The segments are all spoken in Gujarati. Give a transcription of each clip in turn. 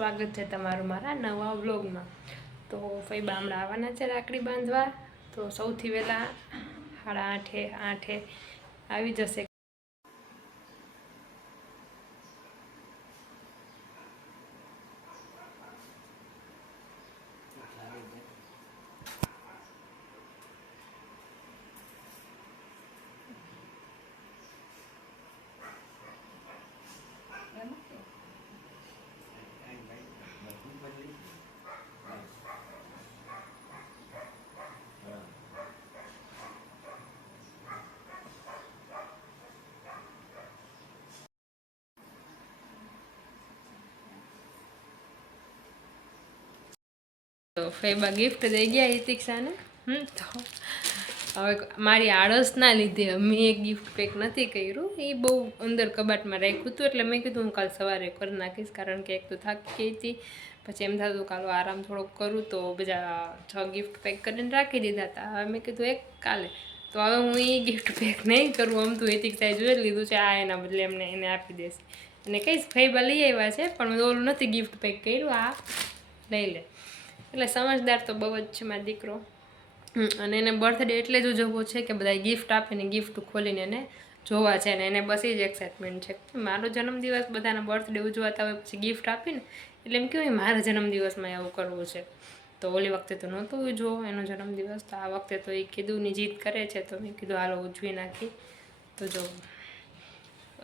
સ્વાગત છે તમારું મારા નવા વ્લોગમાં। તો ફઈબા હમણાં આવવાના છે રાખડી બાંધવા, તો સૌથી વહેલા 8:30 આવી જશે। તો ફઈબા ગિફ્ટ દઈ ગયા હિતિક્ષાને। તો હવે મારી આળસ ના લીધે મેં એક ગિફ્ટ પેક નથી કર્યું, એ બહુ અંદર કબાટમાં રાખ્યું હતું, એટલે મેં કીધું હું કાલ સવારે કરી નાખીશ, કારણ કે એક તો થાકી ગઈ હતી, પછી એમ થતું કાલો આરામ થોડોક કરું, તો બીજા 6 ગિફ્ટ પેક કરીને રાખી દીધા હતા। હવે મેં કીધું એક કાલે, તો હવે હું એ ગિફ્ટ પેક નહીં કરું, આમ તો હિતિક્ષાએ જોઈ લીધું છે, આ એના બદલે એને આપી દેશે અને કઈશ ફઈબા લઈ આવ્યા છે, પણ ઓલું નથી ગિફ્ટ પેક કર્યું, આ લઈ લે। એટલે સમજદાર તો બહુ જ છે મારો દીકરો, અને એને બર્થડે એટલે જ ઉજવવો છે કે બધા ગિફ્ટ આપીને ગિફ્ટ ખોલીને એને જોવા છે, ને એને બસ એ જ એક્સાઇટમેન્ટ છે। મારો જન્મદિવસ બધાના બર્થડે ઉજવાતા હોય પછી ગિફ્ટ આપીને, એટલે એમ કહેવાય મારા જન્મદિવસમાં એવું કરવું છે। તો ઓલી વખતે તો નહોતો ઉજવો એનો જન્મદિવસ, તો આ વખતે તો એ કીધુંની જીદ કરે છે, તો મેં કીધું હાલો ઉજવી નાખી। તો જો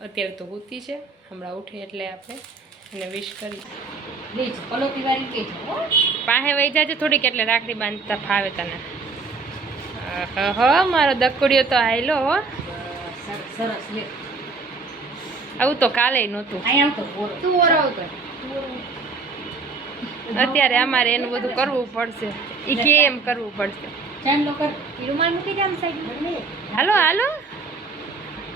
અત્યારે તો હોતી છે, હમણાં ઉઠી એટલે આપણે એને વિશ કરી પાસે વહી જાય થોડીક, એટલે રાખડી બાંધતા ફાવે તને। હો મારો દકુડિયો તો આયલો હો, આવું તો કાલે નહોતું, અત્યારે અમારે એનું બધું કરવું પડશે, એ કે એમ કરવું પડશે। હાલો હાલો,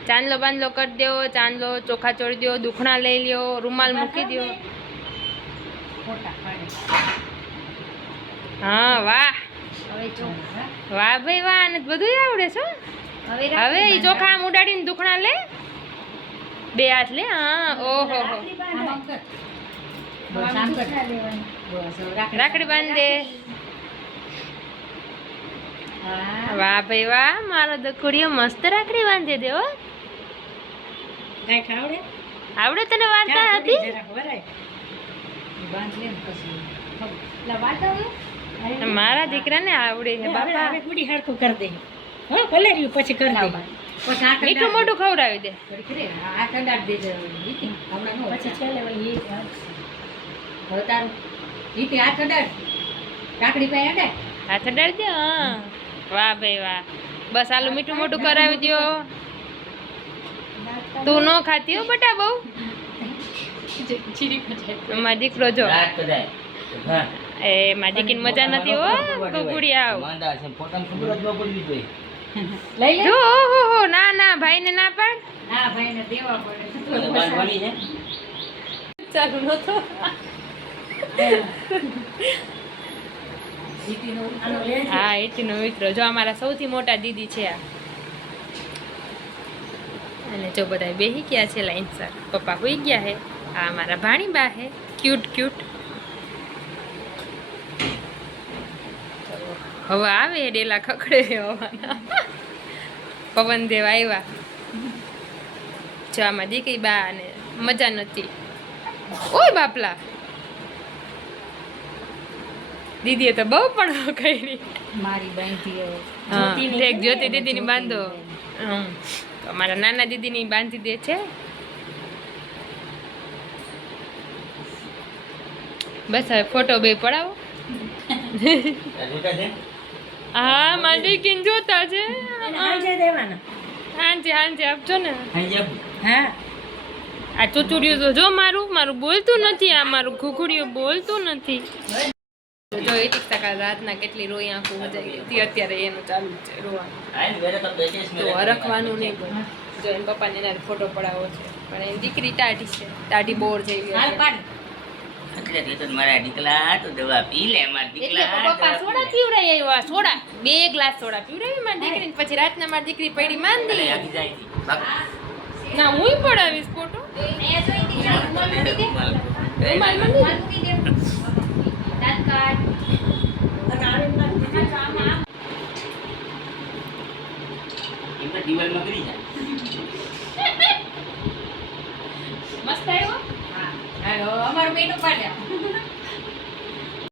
ચાંદલો બાંધલો કરી દો, ચાંદલો ચોખા ચોળી દો, દુખણા લઈ લ્યો, રૂમાલ મૂકી દો। હા વાહ વાહ ભાઈ વાહ, અને બધું આવડે છે। હવે એ ચોખા આમ ઉડાડીને દુખણા લે, 2 હાથ લે, હા ઓહો હો, રાખડી બાંધ દે। વાહ ભાઈ વાહ, મારો દકુડિયો મસ્ત રાખડી બાંધી દે હો। આવડે તને વાર્તા હતી? મારા દીકરાને આવડે છે બાપા, પછી કરી દે, મીઠું મોઢું ખવડાવી દે, હાથ અડાડી દે, હા વાહ ભાઈ વાહ, બસ આલું મીઠું મોઢું કરાવી દો। તું ન ખાતી હો બટા બહુ, મારો દીકરો જો એ મારી દીકરીને મજા નથી હો, ગુગુડી આવ જો, ઓહો ના ના ભાઈને ના પાડ, ભાઈને દેવા પડે ચાલુ નતો। હા એટીનો મિત્ર જો અમારા સૌથી મોટા દીદી છે આ, અને જો બધા બેસી ગયા છે લાઈનસર, પપ્પા હોઈ ગયા હે, આ અમારા ભાણીબા હે ક્યુટ ક્યુટ। હવા આવે ડેલા ખખડે હવાના, પવન દેવ આવ્યા, જો આમાં દીકરી બા ને મજા નથી, ઓય બાપલા દીદીએ તો બહુ પણ કરી મારી બાંધી, જ્યોતિ દીદીની બાંધો, અમારા નાના દીદીની બાંધી દે છે। બસ હવે ફોટો બે પડાવો। હા મારી દીકરીને જોતા છે, હાંજે હાંજે આપજો ને। હા આ ચૂચુડિયું તો જો મારું બોલતું નથી, આ મારું ઘુઘુડિયું બોલતું નથી। જો 1% રાતના કેટલી રોઈ આંખો મજાઈ ગઈ હતી, અત્યારે એનું ચાલુ છે રોવાનું, તો હરખવાનું નહીં બોલ। જો એમ પપ્પાને એના ફોટો પડાવો છે, પણ એની દીકરી ટાઢી છે, ટાઢી બોર થઈ ગઈ એટલે મારા દીકલા તો દવા પી લે, મારા દીકલા પપ્પા સોડા પીવડાય આવ્યા, સોડા 2 ગ્લાસ સોડા પીવડાવી મારી દીકરીને, પછી રાતના મારી દીકરી પડી માંદી ના, હું પડાવીશ ફોટો, આપણે દિવાલમાં કરી જાય. મસ્ત આવ્યો. હા હાલો અમારો મેનુ પાડ્યા